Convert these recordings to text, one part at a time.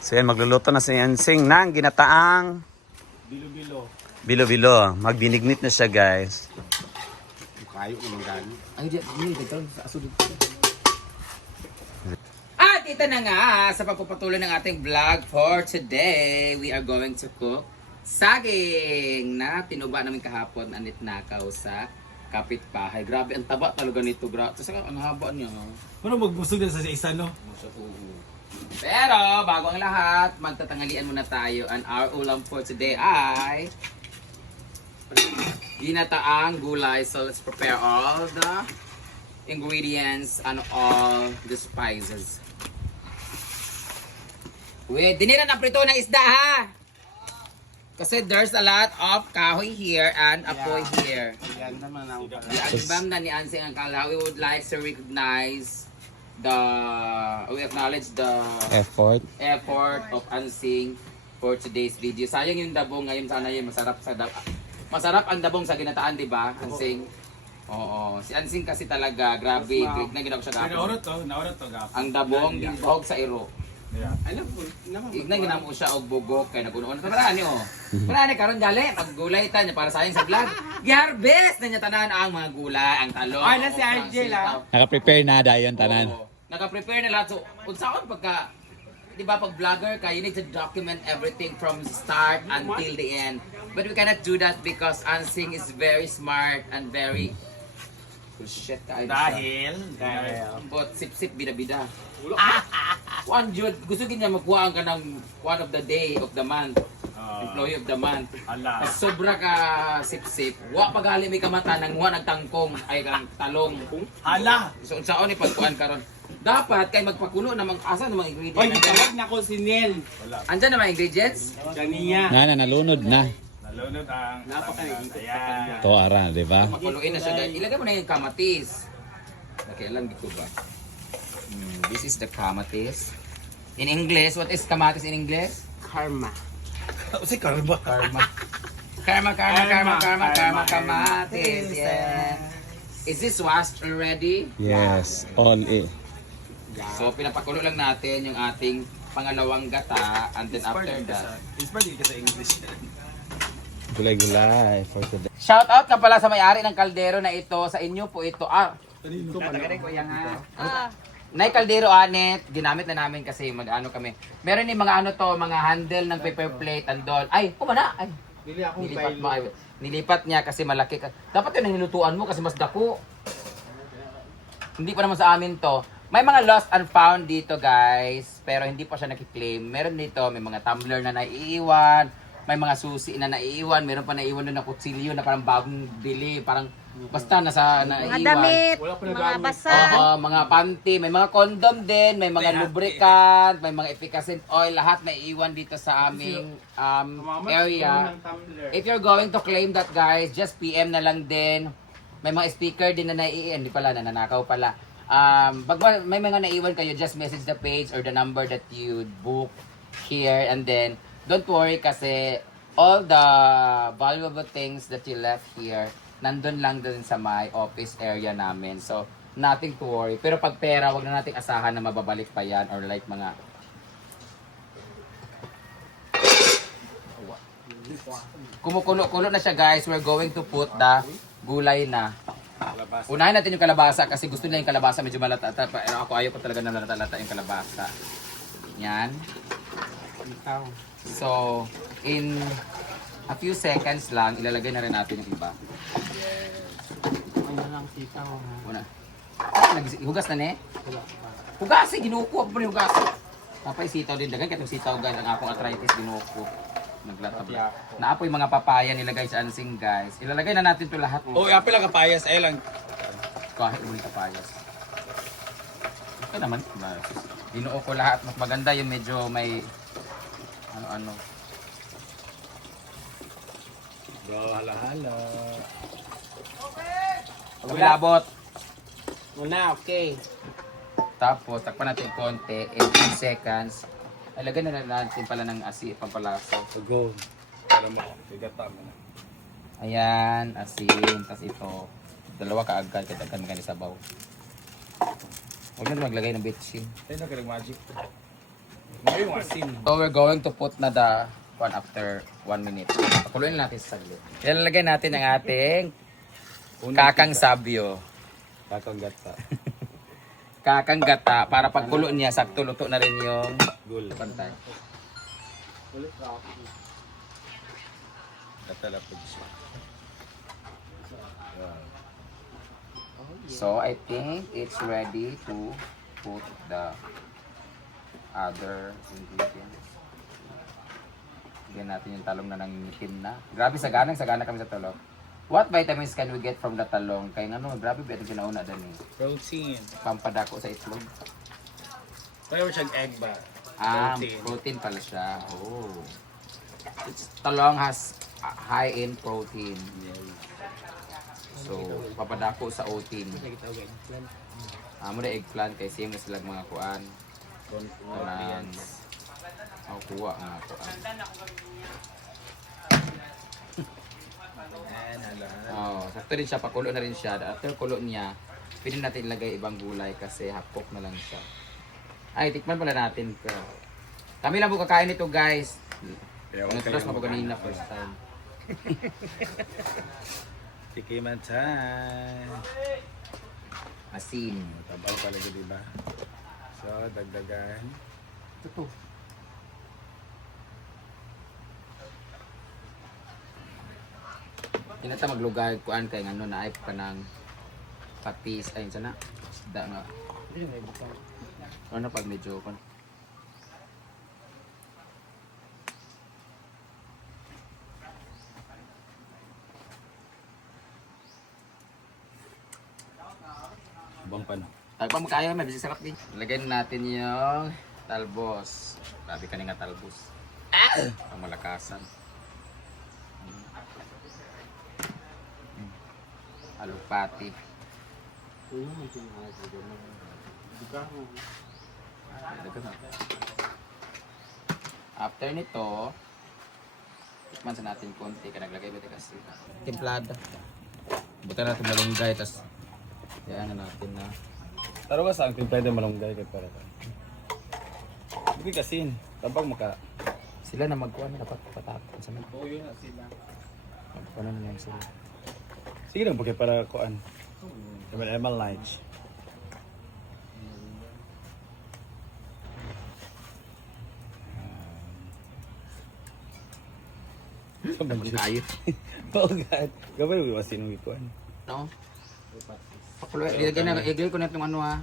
So yan, magluluto na si Ensing ng ginataang Bilo-bilo. bilo-bilo. Magbinignit na siya, guys. Kayo naman gani. Ay, hindi dito sa aso dito. At ito na nga sa pagpapatuloy ng ating vlog for today. We are going to cook saging na tinuba namin kahapon anit nakaw sa kapitbahay. Grabe, ang taba talaga nito. Tapos ang haba niya. Ano magbusog na sa isa, no? Pero bago ang lahat, magtatangalian muna tayo. And our ulam for today ay ginataang gulay. So let's prepare all the ingredients and all the spices. Wait, dinira na prito ng isda ha! Kasi there's a lot of kahoy here and apoy here. Yan naman ang Albam na ni Ansing ang kala. We would like to recognize we acknowledge the Effort. effort of Ansing for today's video. Sayang yung dabong ngayon, sana yun masarap masarap ang dabong sa ginataan, di ba, Ansing? Oo. Si Ansing kasi talaga, grabe, great na ginawa siya gapon. Naurot to gapon. Ang dabong, gibahog sa iro. Yeah. Alam ko, igna ginamo siya og bugok kay nagunoon sa marani oh. Marani karon gali maggulay ta niya para sa sa vlog. Gi-harvest na niya tanan ang mga gulay, ang talong. Ay, na si RJ lang. Naka-prepare na dayon tanan. Naka-prepare na lahat. So, unsaon pagka, di ba pag vlogger ka, you need to document everything from start until the end. But we cannot do that because Ansing is very smart and very shit ka. Dahil. But sip-sip bida-bida. One Jud, gusto din niya magkuhaan ka ng one of the day of the month. Employee of the month. Ala. Mas sobra ka sip-sip. Wa pagali may kamata nang wa nagtangkong ay kang talong. Hala. So unsaon ni pagkuan karon? Dapat kay magpakulo namang asa namang Oy, ingredients. gitawag na ko si Nel. Andyan namang ingredients? Kaniya. Nalunod na. Nalunod ang napaka-ayan. To ara, di ba? Makuluin na siya guys. Ilagay mo na yung kamatis. Okay, alam dito ba? This is the kamatis. In English, what is kamatis in English? Karma. Si Karma. Karma, kamatis. Yeah. Is this washed already? Yes, all So, pinapakulo lang natin yung ating pangalawang gata and then after that. Inspired ka sa English. Gulay-gulay for today. Shout out ka pala sa may-ari ng kaldero na ito. Sa inyo po ito. Tagarin ko yan ha. Nay kaldero anet, ginamit na namin kasi mag-ano kami. Meron yung mga ano to, mga handle ng paper plate andon. Ay, kumana. Ay, nilipat mo. Ay, nilipat niya kasi malaki ka. Dapat yun ang nilutuan mo kasi mas dako. Hindi pa naman sa amin to. May mga lost and found dito guys, pero hindi pa siya nakiklaim. Meron dito, may mga tumbler na naiiwan, may mga susi na naiiwan, meron pa naiiwan doon na kutsilyo na parang bagong bili, parang basta nasa naiiwan. Mga damit, mga basa. Oo, mga panty, may mga condom din, may mga lubricant, may mga efficacent oil, lahat naiiwan dito sa aming area. If you're going to claim that guys, just PM na lang din. May mga speaker din na naiiwan, hindi pala, nananakaw pala. Pag may mga naiwan kayo, just message the page or the number that you book here and then don't worry kasi all the valuable things that you left here nandun lang din sa my office area namin. So, nothing to worry. Pero pag pera, wag na nating asahan na mababalik pa yan or like mga kumukulo-kulo na siya guys. We're going to put the gulay na. Unahin natin yung kalabasa kasi gusto nila yung kalabasa medyo malata-lata. Pero ako ayaw ko talaga na malata-lata yung kalabasa. Yan. So, in a few seconds lang, ilalagay na rin natin yung iba. Una. Hugas na ne? Hugas eh, ginuko. Ako pa yung hugas. Tapay sitaw din. Dagan katong sitaw guys. Ang akong arthritis ginuko. Naglatab. Naapoy mga papaya nilagay sa Ansing guys. Ilalagay na natin 'to lahat. Oh, apil lang kapayas ay lang. Kahit mo kapayas. Ito naman. Dinuo ko lahat. Mas maganda yung medyo may ano-ano. Bro, hala. Labot. Muna, okay. Tapos takpan natin konti. 18 seconds. Ilagay na natin pala ng asin, pampalasa. So go. Para mo, bigatan mo na. Ayan, asin. Tapos ito. Dalawa kaagad. Katagan maganda sabaw. Huwag na maglagay ng bitchin. Ay, nagkalag magic. Ngayon, asin. So we're going to put na the one after 1 minute. Pakuluin natin sa saglit. Ilalagay natin ang ating kakang sabyo. Kakang gata. Kakang gata para pagkulo niya sakto luto na rin yung Gul. pantay. Katalapod siya. So I think it's ready to put the other ingredients. Bigyan natin yung talong na nangingitim na. Grabe, sagana kami sa talong. What vitamins can we get from the talong? Kaya ano, grabe ba ito ginauna din eh. Protein. Pampadako sa itlog. Kaya mo siyang egg ba? Protein pala siya. Oh. Talong has high in protein. So, papadako sa oatin. Amo na eggplant kay same na sila mga kuan. Kanang kuha nga kuan. Oh, sakto din siya, pakulo na rin siya. After kulo niya, pwede natin ilagay ibang gulay kasi hapok na lang siya. Ay, tikman pala natin. Kami lang po kakain nito, guys. Nag-trust na po kanina first time. Tikiman time. Asin. Tabal talaga, diba? So, dagdagan. Ito. Kinata maglugay kuan kay ngano na ay pa ng patis ay sana. Isda nga. Ano pag medyo kon. Bang pa na. Tagpa mo kaya, may bisig sarap din. Lagyan natin yung talbos. Grabe ka nga talbos. Ang malakasan. Alupati. After nito, tikman sa natin konti. Kaya naglagay ba ito kasi. Timplada. Buta natin malunggay, tapos yan na natin na. Taro ka saan kung pwede malunggay kay para ka. Hindi kasin. Tapang maka. Sila na magkuha na dapat patapon sa mga. Oo, yun na sila. Magkuha na naman sila. Sige lang, pagkaya para kuan. Emal lunch. Magkayot. Oh God. Gawin mo kasi nung ikuan. No? Pakuloy, ilagay ko na itong ano ha.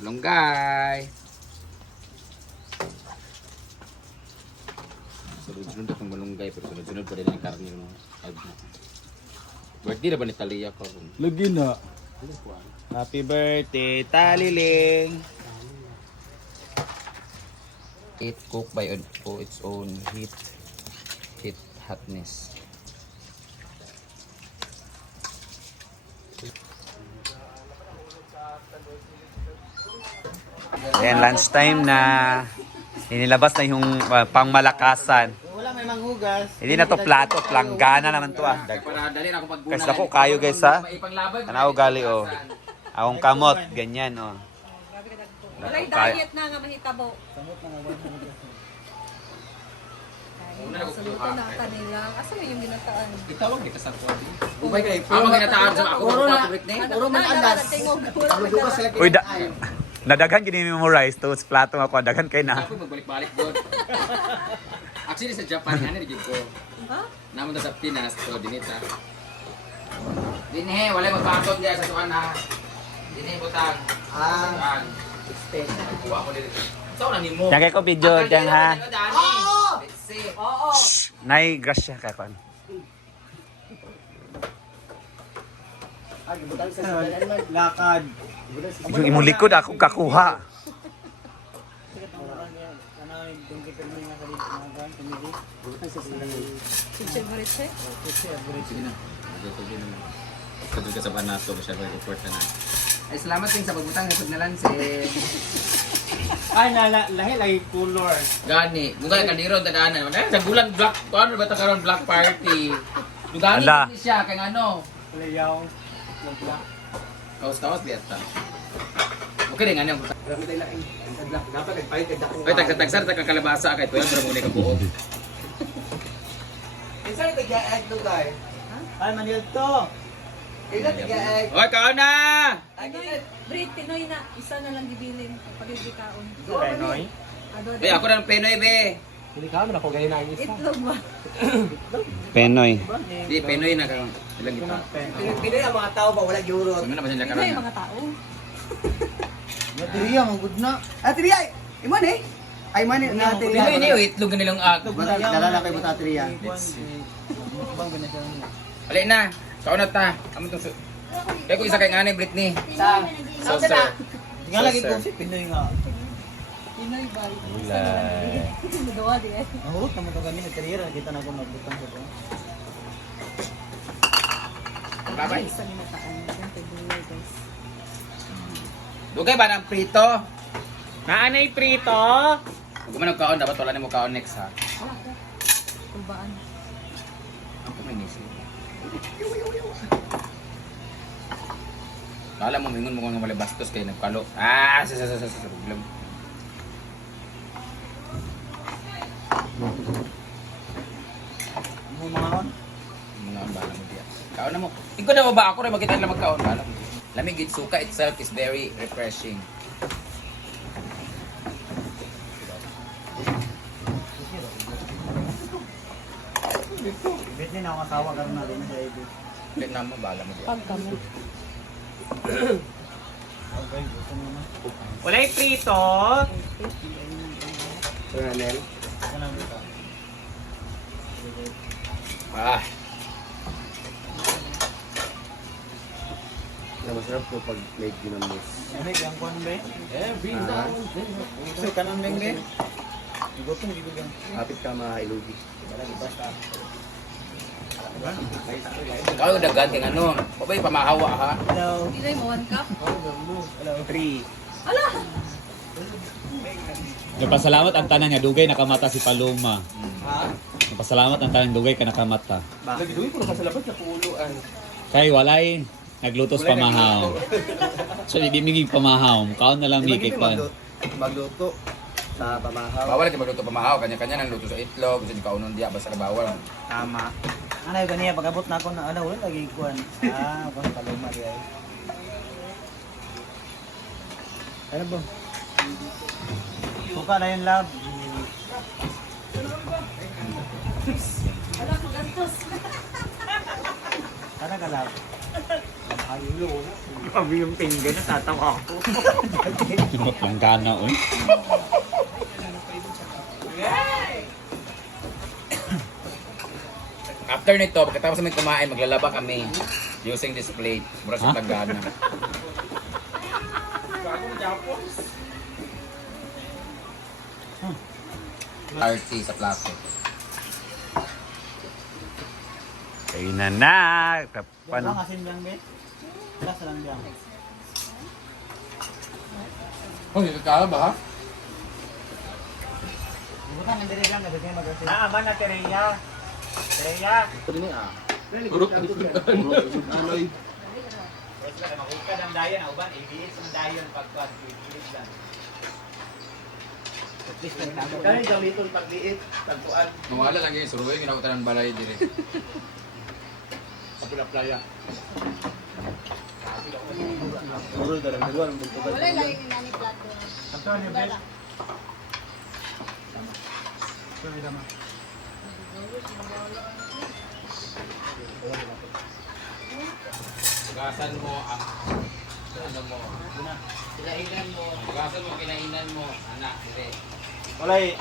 Malunggay. Sunod-sunod akong malunggay, pero sunod-sunod pa rin ang karne ng agna. Birthday na ba ni Talia ko? Lagi na. Happy birthday, Taliling. It cooked by its own heat hotness. Ayan, lunchtime na. Inilabas na yung pangmalakasan. Wala may manghugas. Hindi na to plato, planggana naman to ah. Para dali na ako pagbunan. Kasi ako kayo guys ha. Ipanglaban. Tanaw gali oh. Akong kamot, ganyan oh. Walay diet na nga mahitabo. Salutan na kanila. Asa yung ginataan? Itawag kita sa kuwan. Ubay kay. Ang ginataan sa ako Puro na. Whitney. Puro man andas. Maghugas sila Uy, nadaghan gini memorize to plato nga ko, daghan kay na. Ako magbalik-balik doon. Actually sa Japan ano rin ko. Ha? Naman sa Pinas to dinita. Dinhe, wala magpasok diya sa tuan ha. Dinhe butang. Ah, kuha ko dito. Saan na nimo? Yan kay ko video dyan ha. Oo. Oo. Nay, grasya ka kon. lakad. Yung imong likod ako kakuha. Chichel Maritse. Sige na. Kadto ka sa banato ko siya ko report na. Ay salamat din sa pagbutang sa nalan si Ay lahi lagi color. Gani. Mugay kaniro tadaanan. Sa bulan black ano ba ta karon black party. Dugani Ala. din siya kay ano. Layaw. Kaos-kaos diyan ta. Okay din nga niya. Ay, tagsa-tagsa, kalabasa kay Tuyan, pero muli ka buo. Isa tiga-egg lugar. Ay, manil to. Isa tiga-egg. Oy, kaon na! Pinoy, Brit, Pinoy na. Isa na lang gibilin. Pagigikaon. Pinoy? Be, ako na ng Pinoy, be. Hindi ka, ako ganyan na isa. Itlog ba? Penoy. Di, Pinoy na karon. Ilang kita. Pinoy ang mga tao ba, wala giurot. Ano na ba sila Pinoy karon? mga tao. Natiriya, mga good na. Ah, tiriya! Iman eh! Ay, man eh, natiriya. Pinoy niyo, itlog nilang Dala na kayo mo tatiriya. Alin na, kaon na ta. Amo tong kaya ko isa kay ngani Britney. So, sir. Nga lagi ko si Pinoy nga. Pinoy ba? Ulay. Duwa di eh. Mahurot naman ito kami, natiriya, nakita na ko magbutang ko to. Babay. Isa ni nataan. Yan kay Buloy guys. Dugay ba ng prito? Naanay prito? Kung man kaon dapat wala nimo kaon next ha. Wala ko. Kulbaan. Ako may nisip. Kala mo mingon mo kung wala bastos kay nagkalo. Ah, sa problem. Mo mga on. Mga bala mo diya. Kaon na mo. Ikaw na mo ba ako rin makita nila magkaon bala mo. Lamig gid suka itself is very refreshing. Bet ni na ako asawa karon na din sa ibi. Vietnam mo bala mo diya. Pag kamo. Okay, gusto mo na. Walay prito. Kanang dito. Ah, Masarap po pag may ginamos. Ano yung kwan be? So kanang ding be? Gutong dito gang. Kapit ka mailugi. ikaw dagan ting ano. Babay pamahawa ha. Hello. Pinoy mo 1 cup. Hello. 3. Nagpasalamat ang tanan nga dugay nakamata si Paloma. Ha? Nagpasalamat ang tanan dugay ka nakamata. Lagi doon po sa labas na puuluan. Kay walay naglutos pamahaw. So hindi migig pamahaw, kaon na lang Di ba mikik gini pa. magluto sa pamahaw. Bawal ito magluto pamahaw, kanya-kanya nang luto sa itlog, sa kaunon diya basta bawal. Tama. Ano yung ganiya pagabot na ako na ano wala lagi kuan. Ako sa paloma di ay. Ano ba? Suka na yung love. Wala ko gantos. Sana ka love. Grabe yung pinggan, natatawa ako. Langgana oy. After nito, pagkatapos namin kumain, maglalaba kami using this plate. Mura sa Ha? tagana. RT sa plato. Kainan na. Wala lang asin lang be. Wala sa lang diyan. Oh, hindi ka ba ha? Bukan ang dire lang kasi mag-asin. Naaman na Tereya. Tereya. Ito din ah. Urot. Anoy. Pwede ka na makikad ang dayan. Uban, ibilis ang dayan pagkwan. Ibilis lang. Kaya gamiton pagliit, tagpuan. Mawala lang yung suruwi, ginakutan ng balay dire. Kapila playa. Puro dalang dalawa ng bugtubay. Wala lang yung nani plato. Ito ni be. Sorry dama. Hugasan mo ang ano mo. Kinainan mo. Hugasan mo, kinainan mo. Anak, dire. Wala eh.